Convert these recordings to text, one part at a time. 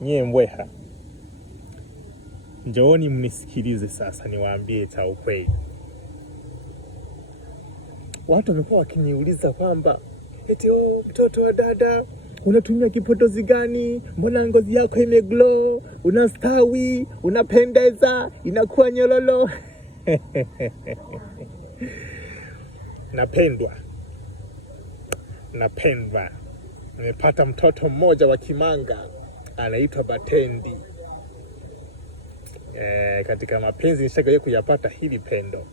Nyie mbweha, njooni mnisikilize sasa, niwaambie cha ukweli. Watu wamekuwa wakiniuliza kwamba eti mtoto wa dada, unatumia kipodozi gani? Mbona ngozi yako imeglow, unastawi, unapendeza, inakuwa nyololo. Napendwa. Nimepata mtoto mmoja wa kimanga anaitwa Batendi. Katika mapenzi nishagaye kuyapata hili pendo.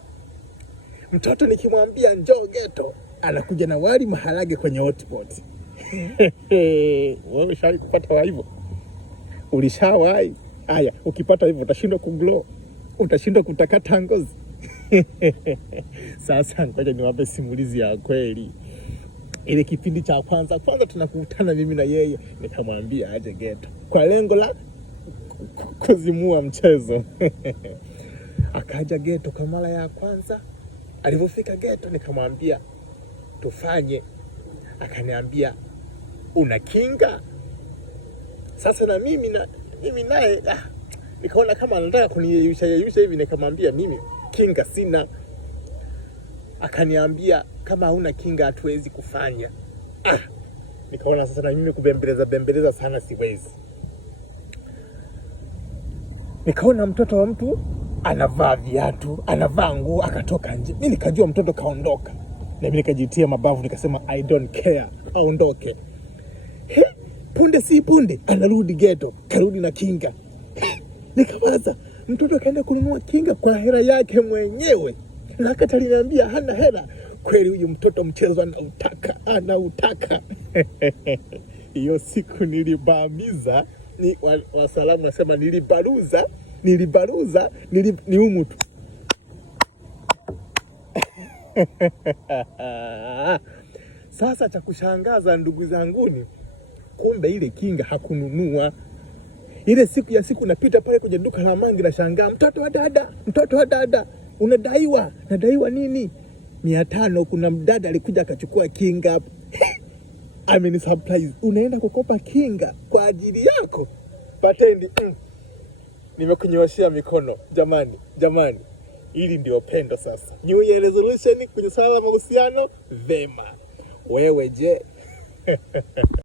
Mtoto nikimwambia njoo ghetto, anakuja na wali maharage kwenye hotpot. Wewe ushawahi kupata hivyo? Ulishawahi? Haya, ukipata hivyo utashindwa kuglow, utashindwa kutakata ngozi. Sasa ngoja niwape simulizi ya kweli. Ile kipindi cha kwanza tunakutana mimi na yeye, nikamwambia aje ghetto kwa lengo la kuzimua mchezo. Akaja ghetto kwa mara ya kwanza. Alipofika ghetto nikamwambia tufanye, akaniambia una kinga? Sasa na mimi naye nikaona kama anataka kuniyeyusha hivi, nikamwambia mimi kinga sina. Akaniambia kama huna kinga hatuwezi kufanya. Nikaona sasa na mimi kubembeleza sana siwezi. Nikaona mtoto wa mtu anavaa viatu, anavaa nguo, akatoka nje. Mimi nikajua mtoto kaondoka. Na mimi nikajitia mabavu, nikasema I don't care, aondoke. Punde si punde anarudi ghetto, karudi na kinga. Nikawaza mtoto kaenda kununua kinga kwa hela yake mwenyewe, na hata aliniambia hana hela. Kweli huyu mtoto mchezo anautaka. Hiyo siku nilibamiza, wasalamu nasema nilibaruza ni umutu. Sasa cha kushangaza ndugu zanguni, kumbe ile kinga hakununua. Ile siku napita pale kwenye duka la mangi, na shangaa mtoto wa dada, unadaiwa. Nadaiwa nini? 500. Kuna mdada alikuja akachukua kinga. Ameni surprise, unaenda kukopa kinga kwa ajili yako Batendi. Nimekunyoshia mikono jamani. Hili ndio pendo sasa. New Year resolution kwenye swala la mahusiano, vema. Wewe je?